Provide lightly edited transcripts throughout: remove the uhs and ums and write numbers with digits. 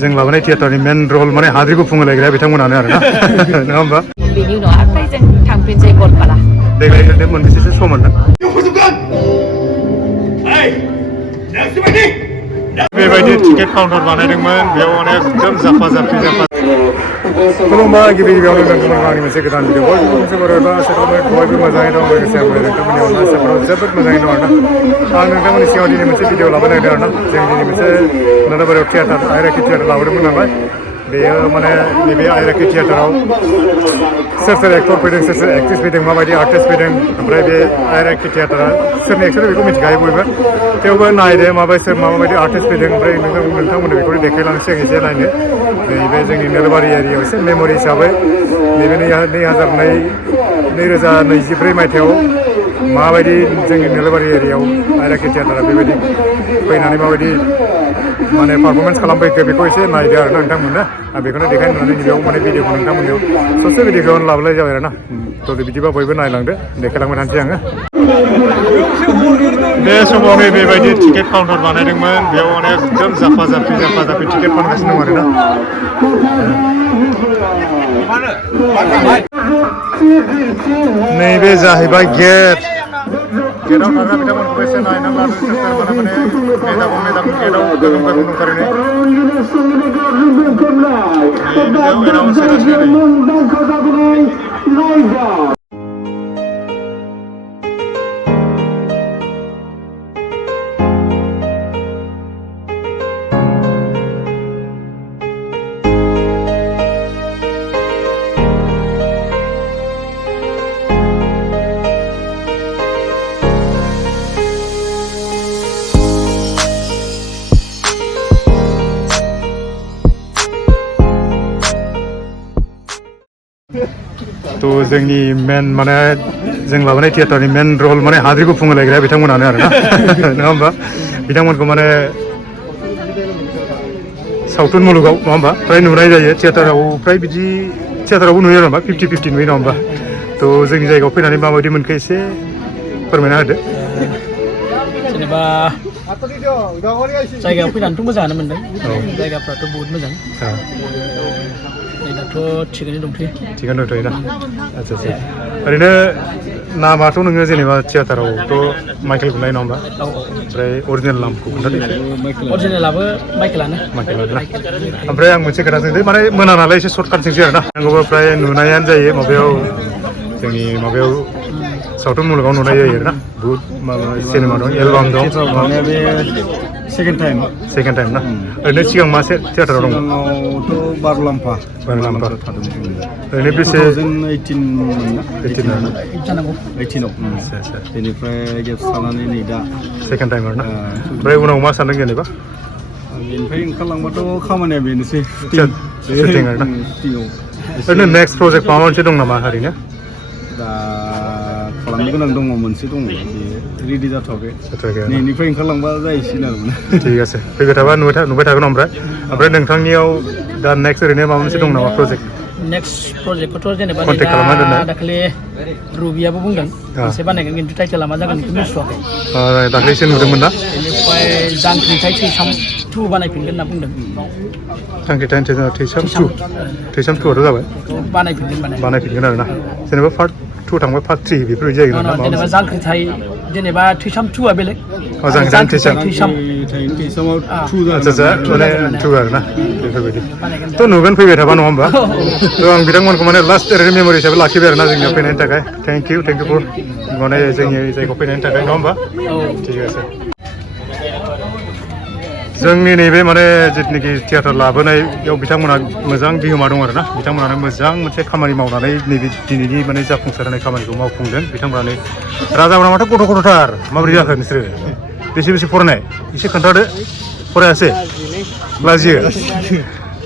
जों लाबोनाय थियेटारनि मेन रल माने हाद्रिखौ फुंहोलायग्राया बिथांमोनानो आरोना नङा होमबा बेनि उनाव आरो जों थांफिनसै गवालपारा देग्लाय ओरैनो मोनबेसेसो सम मोनदों बेबायदि टिकेट काउन्टार बानायदोंमोन बेयाव अनेक एकदम जाफा खुलुमबा गिबि गिबियावनो नोंथांमोनखौ आंनि मोनसे गोदान भिडिअ बयबो मोनसे बरायबा बयबो मोजाङै दं लोगोसे आंबो नोंथांमोननि अननाय सापर्टआव जोबोद मोजाङै दं आरोना आं नोंथांमोननि सिगाङाव दिनै मोनसे भिडिअ लाबोनो नागिरदों आरोना जों दिनै मोनसे नोलोबारियाव थियेटार आइराखि थियेटार लाबोदोंमोन नालाय बेयो माने नैबे आइराखि थियेटाराव सोर सोर एक्टर फैदों सोर सोर एक्ट्रिस फैदों माबायदि आर्टिस्ट फैदों ओमफ्राय बे आइराखि थियेटारा सोरनि एक्टर बेखौ मिथिखायो बयबो थेवबो नायदो माबायदि आर्टिस्ट फैदों ओमफ्राय नोंथांमोननो बेखौनो देखायलांसै आं एसे नायनो नैबे जोंनि नोलोबारि एरियायाव एसे मेम'रि हिसाबै नैबे 2023 मायथाइयाव माबायदि जोंनि नोलोबारि एरियायाव आइराखि थियेटारा बेबायदि फैनानै माबायदि माने पारफरमेन्स खालामफैखो बेखौ एसे नायदो आरोना नोंथांमोननो आं बेखौनो देखायनो होननानै नैबेयाव माने भिडिअखौ नोंथांमोननियाव ससे भिडिअखौनो लाबोनाय जाबाय आरोना थ' बिदिबा बयबो नायलांदो देखायलांबाय थानोसै आङो बे समावनो बेबायदि टिकेट काउन्टार बानायदोंमोन बेयाव अनेक एकदम जाफा जाफि टिकेट फानगासिनो दं आरोना नैबे जाहैबाय गेटआव थाग्रा बिथांमोनखौबो एसे नायनानै लादों सोर माने मेदाम गेटआव गोगोम दंथारो तो जोंनि मेन माने जों लाबोनाय थियेटारनि मेन रल माने हाद्रिखौ फुंहोलायग्राया बिथांमोनानो आरोना नङा होमबा बिथांमोनखौ माने सावथुन मुलुगाव नङा होमबा फ्राय नुनाय जायो थियेटाराव फ्राय बिदि थियेटारावबो नुयो नङा होमबा 50-50 नुयो नङा होमबा तो जोंनि जायगायाव फैनानै माबायदि मोनखो एसे फोरमायना होदो जेनेबा जायगायाव फैनानैथ' मोजाङानो मोनदों जायगाफ्राथ' बहुत मोजां दाथ' थिगैनो दंथ'यो थिगानो दंथ'यो ना आच्छा ओरैनो नामाथ' नोङो जेनेबा थियेटारावथ' माइकेल गुनाय नङा होमबा ओमफ्राय अरिजिनेल नामखौ खोन्थादो अरिजिनेलाबो माइकेलानो ओमफ्राय आं मोनसे खोथा सोंदों माने मोना नालाय एसे सर्टकाट सोंसै आरोना नांगौबा फ्राय नुनायानो जायो माबायाव जोंनि माबायाव सावथुन मुलुगाव नुनाय जायो आरोना बहुत माबा सिनेमा दं एलबाम दं सेकेन्ड टाइम ना ओरैनो सिगां मा थियेटाराव दं बारलाम्फा ओरैनो बेसे 18 बेनिफ्राय गेप्स थानानै नै दा सेकेन्ड टाइम आरोना ओमफ्राय उनाव मा सानदों जेनेबा बेनिफ्राय ओंखारलांबाथ' खामानिया बेनोसै शुटिं आरोना ओरैनो नेक्स्ट प्रजेक्ट माबा मोनसे दं नामा ओरैनो दा खालामनो गोनां दङ मोनसे दङ बे रेडि जाथ'वाखै नैनिफ्राय ओंखारलांबा जाहैसिगोन आरो थिग আছে फैबाय थाबा नुबाय थागोन ओमफ्राय नोंथांनियाव दा नेक्स्ट ओरैनो माबा मोनसे दं नामा प्रजेक्ट नेक्स्ट प्रजेक्टखौथ' जेनेबा दाखालि रुबियाबो बुंदों मोनसे बानायगोन खिन्थु टाइटेला मा जागोन बेखौ मिथिथ'वाखै दाख्लैसो नुदोंमोन ना बेनिफ्राय जांख्रिथाय थैसाम 2 बानायफिनगोन होनना बुंदों जांख्रिथाय थैसाम 2 जाबाय बानायफिनगोन आरोना जेनेबा पार्ट 2 थांबाय पार्ट 3 बेफोरबायदि जायो जेनेबा जांख्रिथाय जेनेबा थैसाम 2आ बेलेग आरोना बेफोरबायदि थ' नुगोन फैबाय थाबा नङा होमबा थ' आं बिथांमोनखौ माने लास्ट ओरैनो मेम'रि हिसाबै लाखिबाय आरोना जोंनियाव फैनायनि थाखाय थेंक इउ फर माने जोंनि जायगायाव फैनायनि थाखाय नङा होमबा ठीक আছে जोंनि नैबे माने जिथुनाखि थियेटार लाबोनायाव बिथांमोना मोजां बिहोमा दं आरोना बिथांमोनानो मोजां मोनसे खामानि मावनानै नैबे दिनैनि माने जाफुंसार होनाय खामानिखौ मावफुंदों बिथांमोनानो राजामोनामाथ' गथ'थार माबोरै जाखो नोंसोरो बेसे फरायनाय एसे खोन्थादो फरायासै लाजियो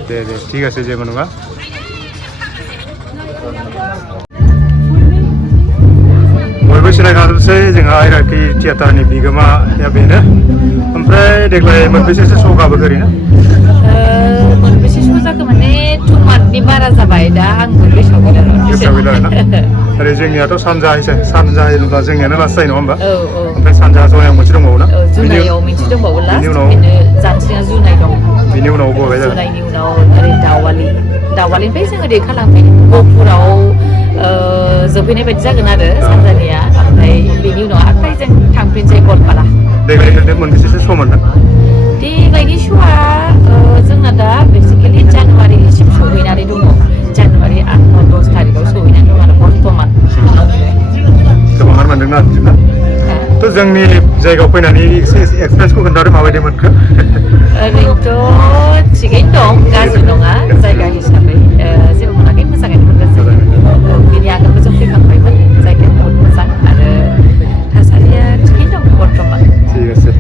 दे ठीक আছে जेबो नङा बयबो सिनायखाजोबसै जोंहा आइराखि थियेटारनि बिगोमाया बेनो ओमफ्राय देग्लाय मोनबेसेसो श'गाबो ओरैनो मोनबेसे श' जाखो माने 2 month मिनिटनि बारा जाबाय दा आंबो गोसोआव गैला गोसोआव गैला आरोना ओरै जोंनियाथ' सानजा होनोब्ला जोंनियानो लास्ट जायो नङा होमबा औ ओमफ्य सानजा जनायाव मोनसे दंबावो ना जुनायाव मोनसे दंबावो लास्ट बिदिनो जानस्रिया जुनाय दं बिनि उनाव बबे जागोन जुनायनि उनाव ओरै दावालिनिफ्राय जों ओरै खालामफैनो गहपुराव जोबहैनाय बायदि जागोन आरो सानजानिया ओमफ्राय बेनि उनाव आरो जों थांफिनसै गवालपारा देग्लाय मोनबेसेसो सम मोनदों देग्लायनि श'आ जोंना दा बेसिकेलि जानुवारिसिम सहैनानै दङ जानुवारि 8-10 थारिखआव सहैनानै दं आरो बर्थमान गोबाङानो मोनदोंना बिदिब्ला थ' जोंनि जायगायाव फैनानै एसे एक्सपिरियेन्सखौ खोन्थादो माबायदि मोनखो ओरैनोथ' थिगैनो दं गाज्रि नङा जायगा हिसाबै जेबो मोनाखै मोजाङैनो मोनगासिनो बेनि आगोलबो जों फैखांबायमोन जायगाया बहुत मोजां आरो थासारिया थिगैनो दं बर्थमान ठीक আছে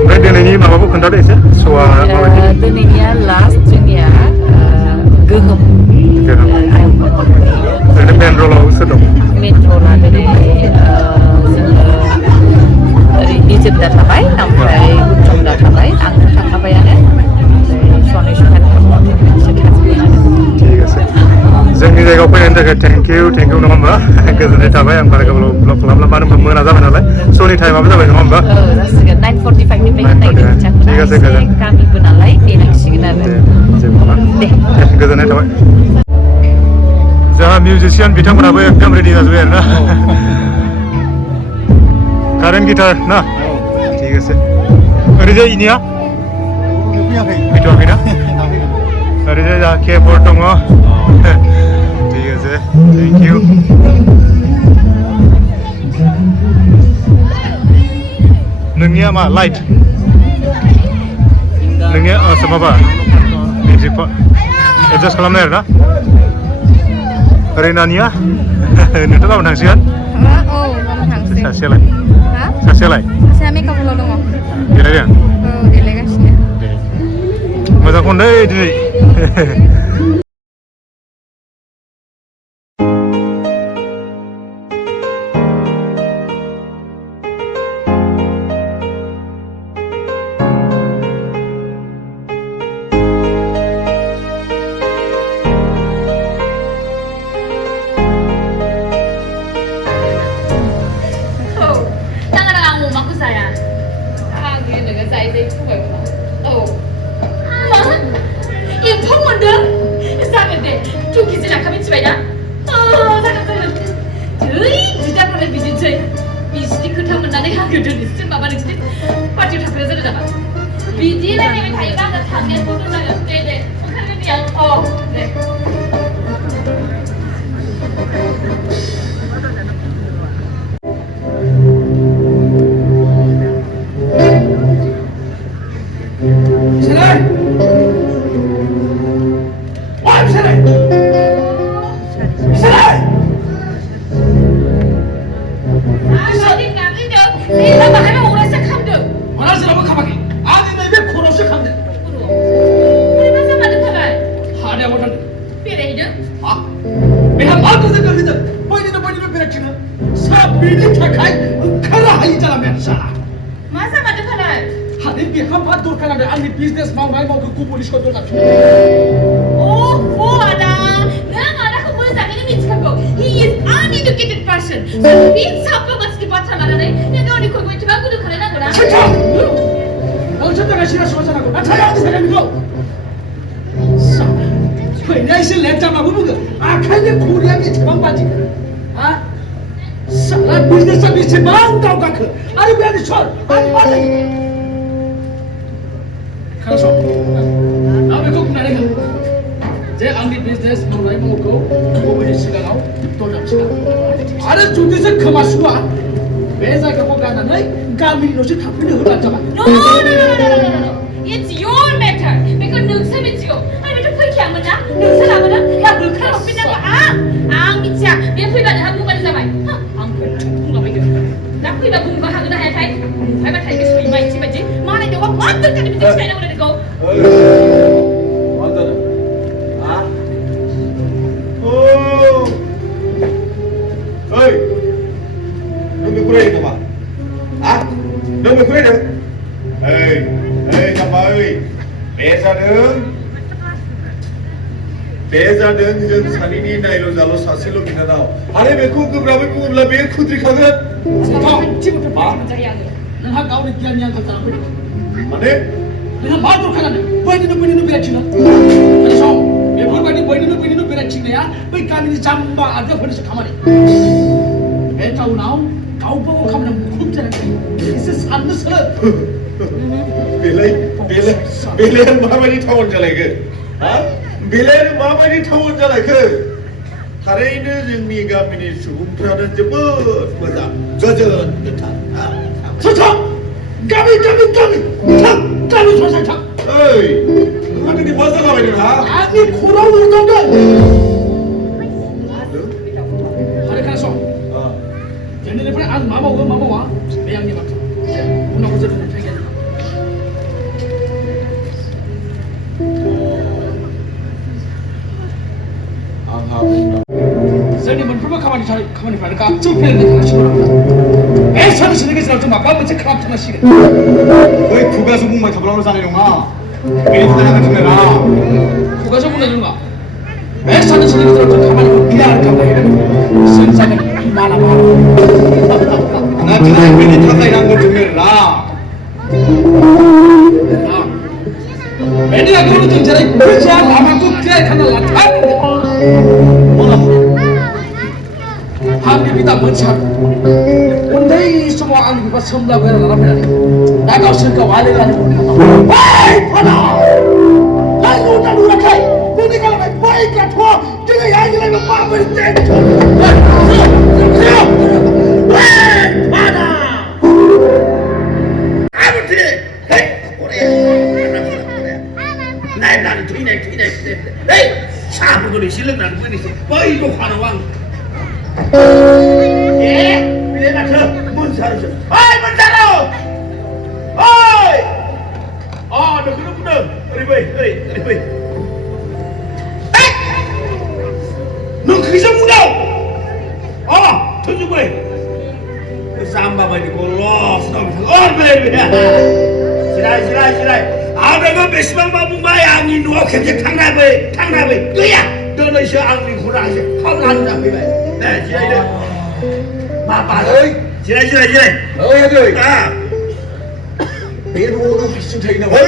ओमफ्राय दिनैनि माबाखौ खोन्थादो एसे श'आ माबायदि दिनैनिया लास्ट जोंनिया गोहोम ओरैनो मेन रलाव सोर दं मेन रला दिनै जोङो ओरै निजोमदा थाबाय ओमफ्राय उत्तमदा थाबाय आंनो थाखाबायानो ओमफ्राय सनै सहाय बिसोर थाजोबगोन आरो ठीक আছে जोंनि जायगायाव फैनायनि थाखाय थेंक इउ नङा होमबा गोजोननाय थाबाय आं बारा गोबाव ब्लग खालामला मानो होनबा मोना जाबाय नालाय श'नि टाइमाबो जाबाय नङा होमबा जासिगोन 9:45 निफ्राय होनायगोन बिथांमोना गामिबो नालाय नेनांसिगोन आरो दे गोजोननाय थाबाय जोंहा मिउजिशियान बिथांमोनाबो एकदम रेडि जाजोब्बाय आरो ना कारेन्ट गिटार ना ठीक আছে ओरैजाय इनिया फैथ'वाखैना ओरैजाय जोंहा किबर्ड दङ ঠিক আছে थेंक इउ नोंनिया मा लाइट नोंनिया माबा मिउजिक एडजास्ट खालामनाय आरो ना ओरै नानिया नोंथ' गाबोन थांसिगोन सासेयालाय सासेयालाय मेकआपल' दङ देलायदों देलायगासिनो मोजां खनदै दिनै बिजनेस मावनाय मावखौ गुबुननि सदर लाखियो He is uneducated person. So being suffer much the bacha लानानै नों गावनि खरखौ एसेबां गुदुं खालायनांगौ ना आं सोरदागा सिरा समा जानांगौ नाथाय आं सानो बेखौ फैनायसो लेट जाबाबो बुङो आखाइनि खुरिया एसेबां बादि हा साला बिजनेसा बेसेबां दावगाखो आरो बे सर आं बानाय खोनासं आं बेखौ बुंनानै हो जे आंनि बिजनेस मावनाय मावखौ गुबुननि सिगाङाव दरजाबसिगोन आरो जुदि जों खोमा सुवा बे जायगाखौ गारनानै गामिनि न'सिम थांफिनो होबानो जाबाय No. It's your matter. बेखौ नोंसो मिथिगौ आं बेथ' फैखायामोन ना नोंसो लाबोना दा बोखार हरफिननांगौ आं मिथिया बे फैबानो हा बुंबानो जाबाय आं बुंलाबायगोन दा फैबा बुंबा हागोन ना हायाथाय बुंबायबाथाय बे सैमा इसे बायदि मालाय देवा मा दोनखादो बिदि खिथायनांगौ नोंखौ Đừng được khuyết được. Ê, ê, Trâm ơi, bé ra đứng. बे जादों जों सानैनि नायल' जाल' सासेल' बिनानाव आरो बेखौ गोब्राबै बुङोब्ला बे खुद्रिखागोन नोंहा गावनि गियाननि आंखाल जानानै फैदों माने नोंहा मा दरखार जादों बैनिनो बेरायथिङो खोनासं बेफोरबायदि बैनिनो बेरायथिंनाया बै गामिनि जाम्बा आद्राफोरनिसो खामानि बे टाउनाव गावबा गाव खामानियाव मुखुब जानानै थायो एसे साननो सोलो बेलाय माबायदि टाउन जालायखो हा बेलाय माबायदि टाउन जालायखो थारैनो जोंनि गामिनि सुबुंफ्रानो जोबोद मोजां गोजोन गोथार थां गामि ससे थां ओइ नोंहा दिनै मा जालाबायदों हा आंनि खर'आव उरगावदों आरो खोनासं दिनैनिफ्राय आं मा मावगोन मा मावा बे आंनि बाथ्रा उनाव जेबो नोंथां गैया जोंनि मोनफ्रोमबो खामानिफ्रानो गाबजों फेलेंनो थांगासिनो दं बे साननैसोनि गेजेराव जों माबा मोनसे खालामथारनांसिगोन बै खुगाजों बुंबाय थाब्लाल' जानाय नङा बेनि थाखाय जोंनो रां खुगाजों बुंनाय नङा बे साननैसोनि गेजेराव जों खामानिखौ गियान खालामनो जों जागोन मालाबा नाथाय बेनि थाखाय नांगौ जोंनो रां बेनि आगोलावनो जों जेरै फैसा लामाखौ क्लियार खालामना लाथार आंनि बिदा मोनसार उन्दै समाव आंनि बिफा सोमब्ला बेरा लाना फैनानै दा गावसोर गाव आलो आलो नुराखै नोंनि गालांनाय बै गाथ'आ दिनै आंनि लाइफआव माबोरै नायनानै थैनाय साहाफोरखौ एसे लोंनानै फैनोसै बै दखानाव आं बे माथो मोनसारोसो ओइ मोनसारो ओइ नोंखौनो बुंदों ओरै फै नोंखौसो बुंदों थोजोबै जाम्बा बायदिखौ लस जिराय आं नोङो बेसेबांबा बुंबाय आंनि न'आव खेबसे थांनाबै गैया दिनैसो आंनि घरासो खालामनानै जाफैबाय जिरायदो मा बाजै जिराय बे न'आवनो हारसिं थायो नामा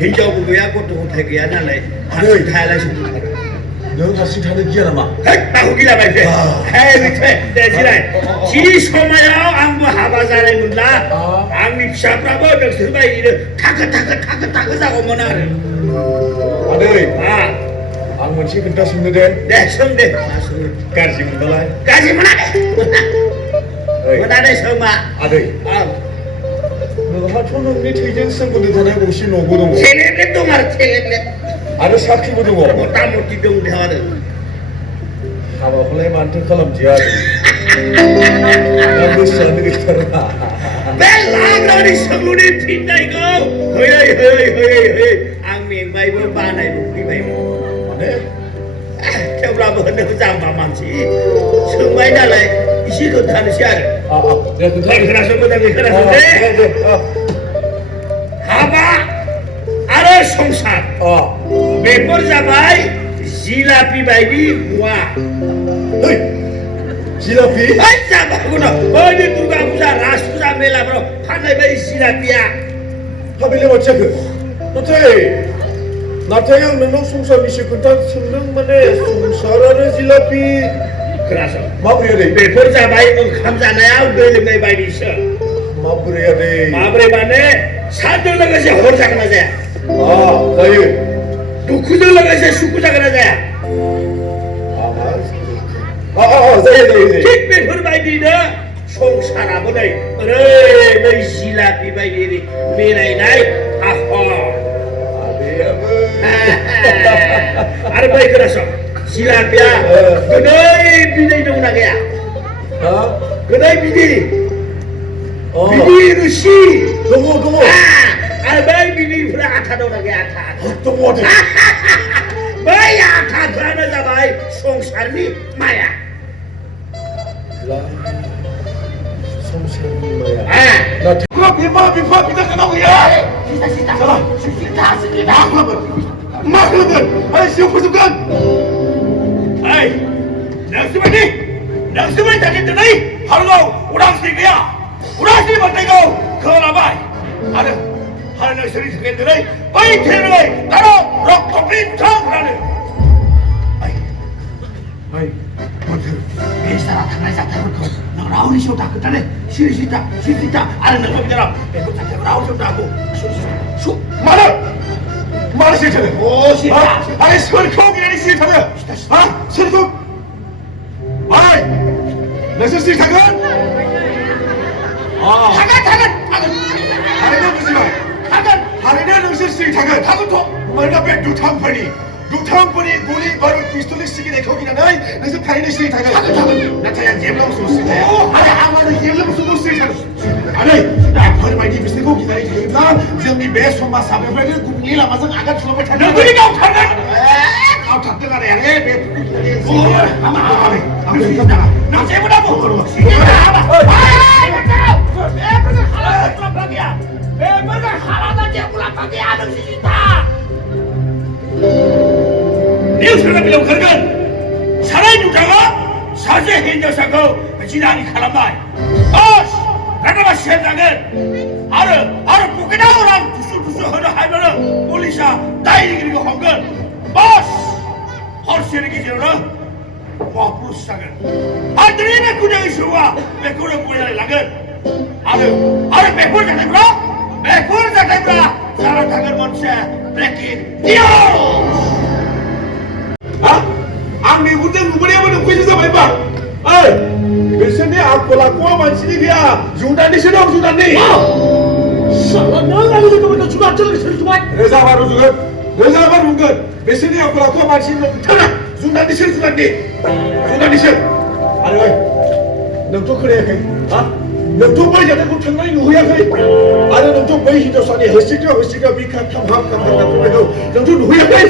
हिनजावबो गैया गथ' गथाय गैया नालाय हारसिं थायालाय नों हारसिं थानो गिया नामा दाखौ गिलाबाय दे जिराय थि समायाव आंबो हाबा जानायमोनब्ला आंनि फिसाफ्राबो नोंसोरबायदिनो थाखो जागौमोन आरो आदै आं मोनसे खोथा सोंनो दे सों दे गाज्रि मोनबालाय गाज्रि मोनाखै सों मा आदै नोंहाथ' नोंनि थैजों सोमोन्दो थानाय गंसे न'बो दङ थेलेबलेब दं आरो साख्रिबो दङ मथा मथि दं आरो हाबाखौलाय मानोथो खालामदिया आरो गोसोआनो गैथारा बे लाग्रानि सोंलुनि फिननायखौ होयै आं मेंबायबो बानायबो फैबायबो माने थेवब्लाबो नों जाम्बा मानसि सोंबाय नालाय एसे खोन्थानोसै आरो खोनासं मोजाङै खोनासं दे हाबा आरो संसार बेफोर जाबाय जिलापि बायदि मुवा जिलापि जाबाखौनो बैनि दुर्गा फुजा राज फुजा मेलाफोराव फाननाय बै जिलापिया हाबिले बाथ्राखौ नाथाय आं नोंनाव संसारनिसो खोथा सोंदों माने संसार आरो जिलापि खोनासं माबोरै आदै बेफोर जाबाय ओंखाम जानायाव दै लोंनाय बायदिसो माबोरै आदै माबोरै माने सानजों लोगोसे हर जागोन ना जाया जायो दुखुजों लोगोसे सुखु जागोन ना जाया जायो थिग बेफोरबायदिनो संसाराबो नै ओरै जिलापि बायदि बेरायनाय आरो बै खोनासं जिलापिया गोदै बिदै दंना गैया गोदै बिदै रोसि दङ आरो बै बिदैफोरा आथा दंना गैया आथा दङ बै आथाफ्रानो जाबाय संसारनि माया संसारनि माया बिमा बिफा बिदा गोनां गैया मा खालामगोन जिउ फोजोबगोन नोंसोरबायदि नोंसोरबायदि थाखाय दिनै भारताव उदांस्रि गैया उदांस्रि मोन्नायखौ खोनाबाय आरो नोंसोरनि थाखाय दिनै बै थैनाय दानाव रक्तनि थों होनानै बे सारा थांनाय जाथायफोरखौ नों रावनि सायाव दा खोन्थानो सिरि आरो नोंखौ बिदाराव बेफोर जाथायखौ रावनि सायाव दाबो मानो मानो सिरि थानो आरो सोरखौ गिनानै सिरि थानो सोरखौ नोंसोर सिरि थागोन थारैनो बुजिबाय थारैनो नोंसोर सिरि थागोनथ' मानोना बे दुथांफोरनि गुलि बारुद पिस्तलनि सिगिनायखौ गिनानै नोंसोर थारैनो सिरि थागोन नाथाय आं जेब्लाबो समाव सिरि थाया आं आरो जेब्लाबो समाव सिरि थागोन आरो दाफोरबायदि बिसोरखौ गिनानै थायोब्ला जोंनि बे समाजा बेबायदि गुबुंले लामाजों आगान सुरलांबाय थागोन नोंनि गावथारगोन गावथारदों आरो बे नों जेबो दा बेफोरखौ खालामना जेबो मुलाम्फा गैया नोंसोर सिन्था निउसफोरा बिलाव ओंखारगोन सानै दुथाङा सासे हिनजावसाखौ जिनाहारि खालामनाय बस रादाबा सेर जागोन आरो पकेटाव रां थुसु होनो हायोब्लानो पुलिसा दायनिगिरिखौ हमगोन बस हरसेनि गेजेरावनो महापुरुष जागोन आरो दिनै बे गुदाय सुबुङा बेखौनो गनायनानै लागोन आरो बेफोर जाथायफ्रा जाना थागोन मोनसे ब्रेकिं निउज आं मेगनजों नुबोनायाबो नंखायसो जाबायबा बिसोरनि आखल आखुआ मानसिनि गैया जुनारनिसो दं जुनारनि नों आंनि लोगोफोरखौ जुनारजों लोगोसे जुबाय रोजाबा रुंगोन बिसोरनि आखल आखुआ मानसिनि नंथारा जुनारनिसो जुनारनिसो आरो नोंथ' खोनायाखै नोंथ' बै जाथायखौ थांनानै नुहैयाखै आरो नोंथ' बै हिनजावसानि होसिग्रा बिखा खामहाब थांनायखौ नोंथ' नुहैयाखै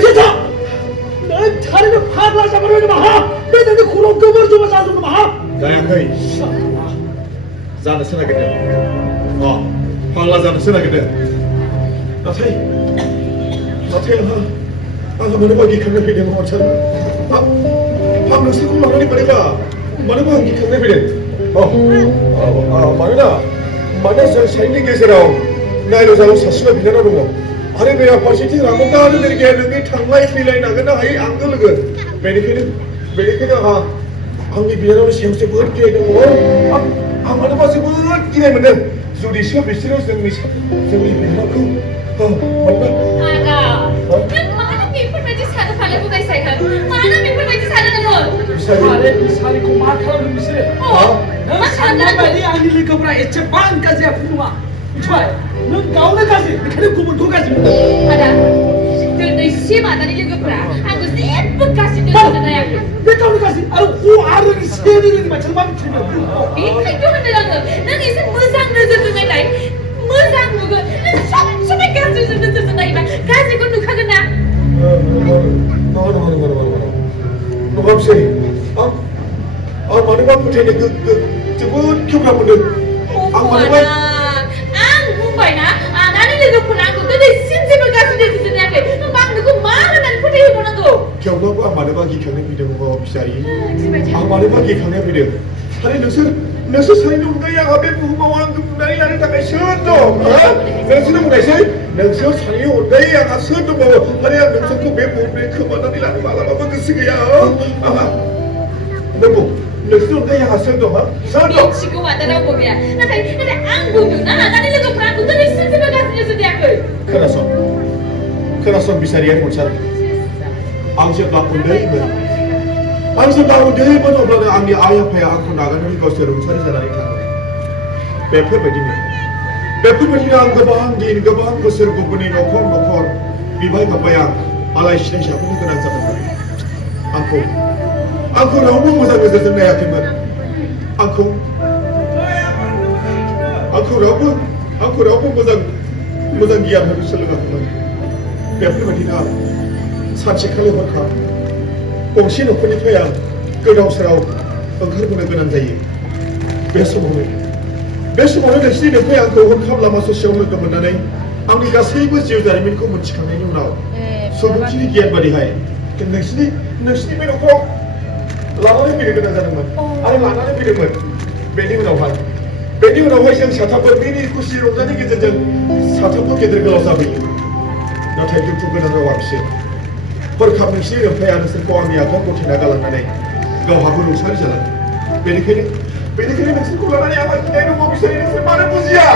नों थारैनो फाग्ला जाबाय नामा बे नोंनि खर'आव गोमोर जमा जाजोबो नामा जायाखै जानोसो नागिरदों फाग्ला जानोसो नागिरदों नाथाय आंहा मानोबा गिखांनाय फैदों महरसार आं नोंसोरखौ लानानै मानोबा आं गिखांनाय फैदों मानोना जों साइडनि गेजेराव नायल' जाल' सासेल' बिनानाव दङ आरो बेरा फारसेथिं रामोदा आरो बेरगेया नोंनि थांलाय फैलाय नागारनो हायै आंगो लोगो बेनिखायनो आंहा आंनि बिनानावनि सायाव जोबोद गिनाय दङ आं मानोबा जोबोद गिनाय मोनदों जुदिसो बिसोरो जोंनि बिनानावखौ मानोना नों मानो बेफोरबायदि सानो फालायखौ गायसायखो मानो बेफोरबायदि सानो नोङो बिसारिखौ मा खालामदों बिसोरो नों साननाय बायदि आंनि लोगोफोरा एसेबां गाज्रि आखु नङा मिथिबाय नों गावनो गाज्रि बेखायनो गुबुनखौ गाज्रि मोनो आदा दिनैसिम आदानि लोगोफोरा आंखौ जेबो गाज्रि नोजोरजों नायाखै बे गावनो गाज्रि आरो से रोङि मानसिया मा मिथिनो बेखायनोथ' होनदों आङो नों एसे मोजां नोजोरजों नायनाय मोजां नुगोन नों सब समाय गाज्रिजों नोजोरजों नायोबा गाज्रिखौ नुखागोन ना नङा बिसारि आं मानोबा फोथायनो जोबोद गोब्राब मोनदों आं बुंबायना आदानि लोगोफोरा आंखौ दिनैसिम जेबो गाज्रि नोजोरजों नायाखै होमबा आं नोंखौ मा होननानै फोथायहोबावनांगौ थेवब्लाबो आं मानोबा गिखांनाय फैदों बिसारि आं मानोबा गिखांनाय फैदों आरो नोंसोर सानैनि अनगायै आंहा बे बुहुमाव आंखौ बुंनानै लानो थाखाय सोर दं नोंसोरनो बुंनायसै नोंसोर सानैनि अनगायै आंहा सोर दंबावो आरो आं नोंसोरखौ बे बुहुमनि खोमानानै लानो मालाबाबो गोसो गैया आंहा नंगौ नोंसोरनि अनगायै आंहा सोर दं सोर दं मिथिगौ आदा रावबो गैया नाथाय आं बुंदोंना आदानि लोगोफोरा आंखौ दिनैसिम जेबो गाज्रि नोजोर नायाखै खोनासं बिसारिया मोनसार आं जेब्ला उन्दैमोन अब्लानो आंनि आइ आफाया आंखौ नागारनानै गावसोर रुंसारि जानानै थाङो बेफोरबायदिनो आं गोबां दिन गोबां बोसोर गुबुननि न'खर बिबाय गाबबाय आं आलाय सिलाय जाबोनो गोनां जादोंमोन आंखौ रावबो मोजां नोजोरजों नायाखैमोन आंखौ रावबो मोजां गियान होनो सोलोङाखैमोन बेफोरबायदिनो सानसेखालि हरखाब गंसे न'खरनिफ्राय आं गोदाव सोराव ओंखारबोनो गोनां जायो बे समावनो नोंसिनि नोंथाङा आंखौ हरखाब लामा ससेयाव लोगो मोननानै आंनि गासैबो जिउ जारिमिनखौ मोनथिखांनायनि उनाव सुबुंथिनि गियान बादिहाय नोंसिनि बे न'खराव लानानै फैनो गोनां जादोंमोन आरो लानानै फैदोंमोन बेनि उनावहाय जों साथामबो मिनि खुसि रंजानायनि गेजेरजों साथामबो गेदेर गोलाव जाबोयो नाथाय दुखु गोनां रावा बिसोर हरखाब नोंसिनि रोंफाया नोंसोरखौ आंनि आखायाव गथायना गालांनानै गावहाबो रुंसारि जालाङो बेनिखायनो नोंसोरखौ लानानै आंहा गिनाय दङ बिसोरो नोंसोर मानो बुजिया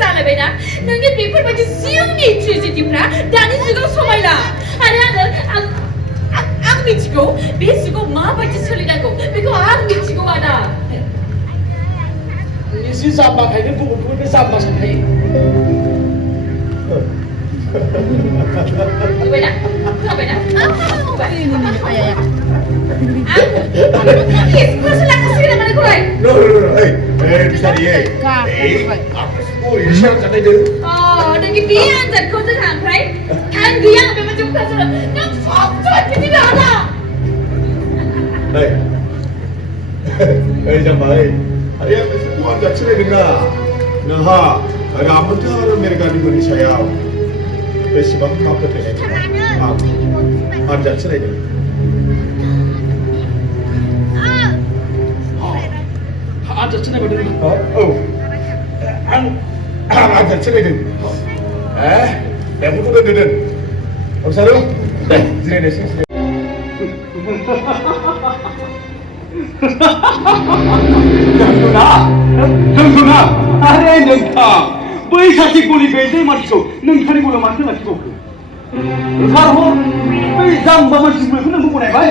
जालायबायना नोंनि बेफोरबायदि जिउनि ट्रेजेडिफ्रा दानि जुगाव समायला आरो आं मिथिगौ बे जुगाव माबायदि सोलिनांगौ बेखौ आं मिथिगौ आदा एसे जाम्बाखायनो गुबुनखौबो जाम्बा सानखायो नुबायना इसकुलसो लांसिगोन नामा नोंखौलाय No, hey, बिसारि after school एसे आनजाद नायदो नोंनि बे आनजादखौ जोंहा ओमफ्राय टाइम गैया आं बेबायदि फरायसनो नों सब बिदिनो आदा hey जाम्बा आरे आं नोंसोरखौ आनजादसो नायदोंना नोंहा रामोनथा आरो मेरगानिफोरनि सायाव बेसेबां थाब फोथायनाय दङ आं आनजादसो नायदों आनजादसो नायबाय औ आं आनजादसो नायदों बेफोरखौ दोन सारु दे जिरायनोसै नोंथाङा आरे नोंथां बै सासे गलि गैयै मानसिखौ नोंथांनि गलायाव मानो लाखिबावखो ओंखारहर बै जाम्बा मानसिफोरखौ नोंखौ गनायबाय